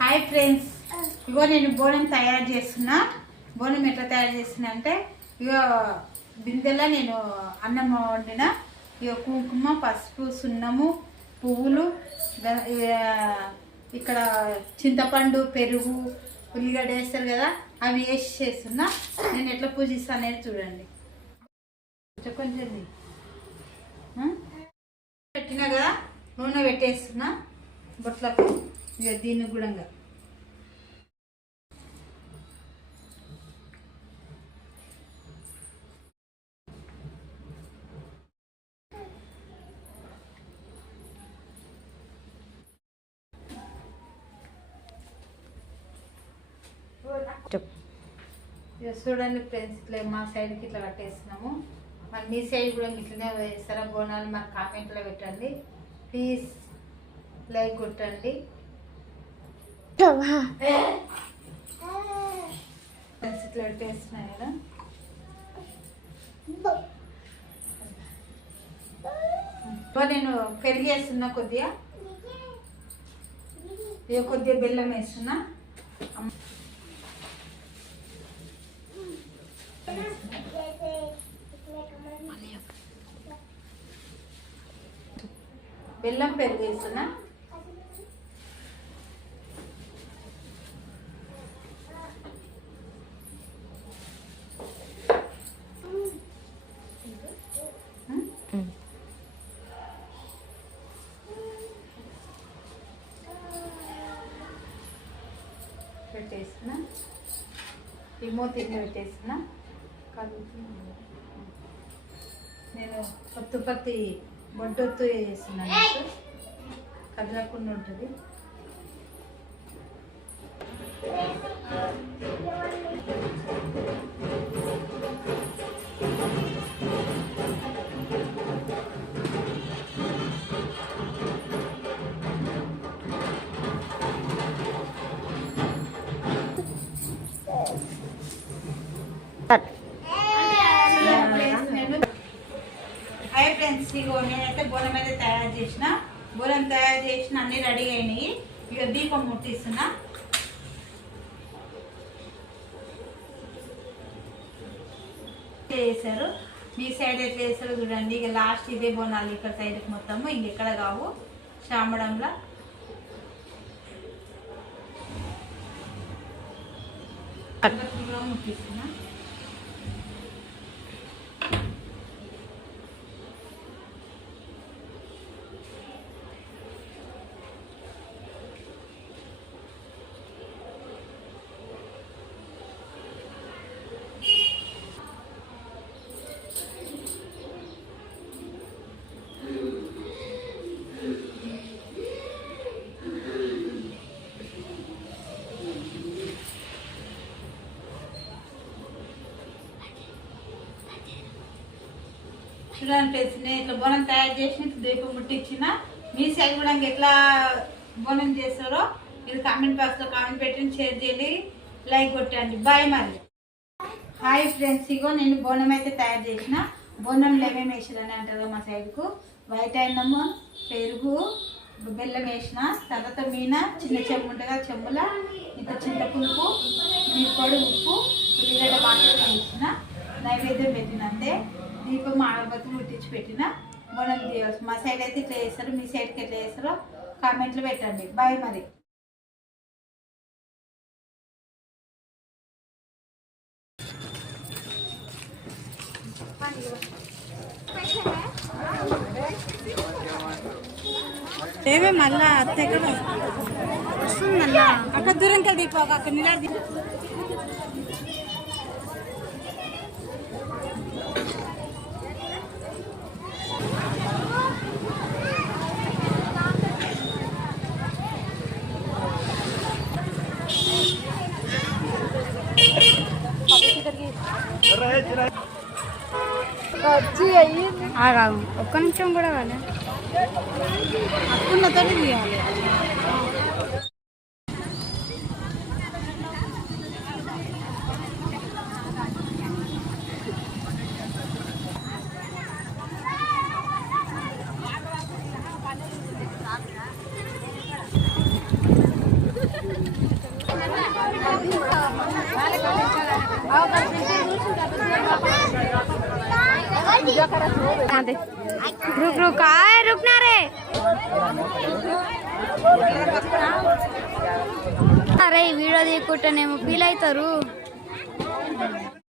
Hi friends, ఇగో నేను బోనం తయారు చేస్తున్నా. బోనం ఎట్లా తయారు చేస్తున్నా అంటే ఇగో బిందెలో నేను అన్నం వండిన. ఇగో కుంకుమ, పసుపు, సున్నము, పువ్వులు, ఇక్కడ చింతపండు, పెరుగు, ఉల్లిగడ్డ వేస్తారు కదా, అవి వేసి చేస్తున్నా. నేను ఎట్లా పూజిస్తాను అనేది చూడండి. కొంచెం పెట్టినా కదా, నూనె పెట్టేస్తున్నా బొట్లకు. ఇక దీన్ని కూడా ఇక చూడండి ఫ్రెండ్స్, ఇట్లా మా సైడ్కి ఇట్లా కట్టేస్తున్నాము. మరి మీ సైడ్ కూడా ఇట్లనే వేస్తారా బోనాలు? మాకు కామెంట్లో పెట్టండి ప్లీజ్, లైక్ కొట్టండి. ఇట్లా పెట్టేస్తున్నాయి కదా. నేను పెరిగి వేస్తున్నా కొద్దిగా, ఇక కొద్దిగా బెల్లం వేస్తున్నా. బెల్లం పెరుగు వేస్తున్నా. పెట్టేస్తున్నా, మూతిని పెట్టేస్తున్నా. నేను పత్తి బొడ్డొత్తు వేస్తున్నాను, కదలకుండా ఉంటుంది. హాయ్ ఫ్రెండ్స్, ఇగో నేనైతే బోనం అయితే తయారు చేసిన. బోనం తయారు చేసిన అన్ని రెడీ అయినాయి. ఇక దీపం ముట్టిస్తున్నా. చేశారు మీ సైడ్ ఎట్లా వేస్తారో చూడండి. ఇక లాస్ట్ ఇదే బోనాలు ఇక్కడ సైడ్కి మొత్తము, ఇంకెక్కడ కావు. శామడంలో ముట్టిస్తున్నా. చూడండి, నేను ఇట్లా బోనం తయారు చేసి దీపం ముట్టించిన. మీ సైడ్ కూడా ఎట్లా బోనం చేస్తారో ఇది కామెంట్ బాక్స్లో కామెంట్ పెట్టండి, షేర్ చేయండి, లైక్ కొట్టండి. బాయ్. మరి హాయ్ ఫ్రెండ్స్, ఇగో నేను బోనం అయితే తయారు చేసిన. బోనంలో ఏమేమి వేసారని అంటారు మా సైడ్కు. వైట్ అన్నము, పెరుగు, బెల్లం వేసిన. తర్వాత మీన చిన్న చెంబు ఉంటుంది కదా, చెంబుల ఇంత చింతపులుపు, మిరపొడి, ఉప్పు, ఉల్లిగడ్డ మాత్రమే వేసిన. నైవేద్యం పెట్టిన అంతే. దీపం అగరబత్తి ముట్టించి పెట్టిన. బోనం తీయవచ్చు. మా సైడ్ అయితే ఇట్లా చేస్తారు, మీ సైడ్కి ఎట్లా చేస్తారో కామెంట్లో పెట్టండి. బాయ్. మరి ఏమే మళ్ళా అత్తే కదా వస్తుంది. అక్కడ దూరంకి వెళ్ళి దీపం అక్కడ నిలబడి ఆగాము. ఒక్క నిమిషం కూడా కాలే, అక్కున్నతో తీయాలి. काय रुकणार रे అరే వీడియో తీయకుంటేనేమో ఫీల్ అవుతారు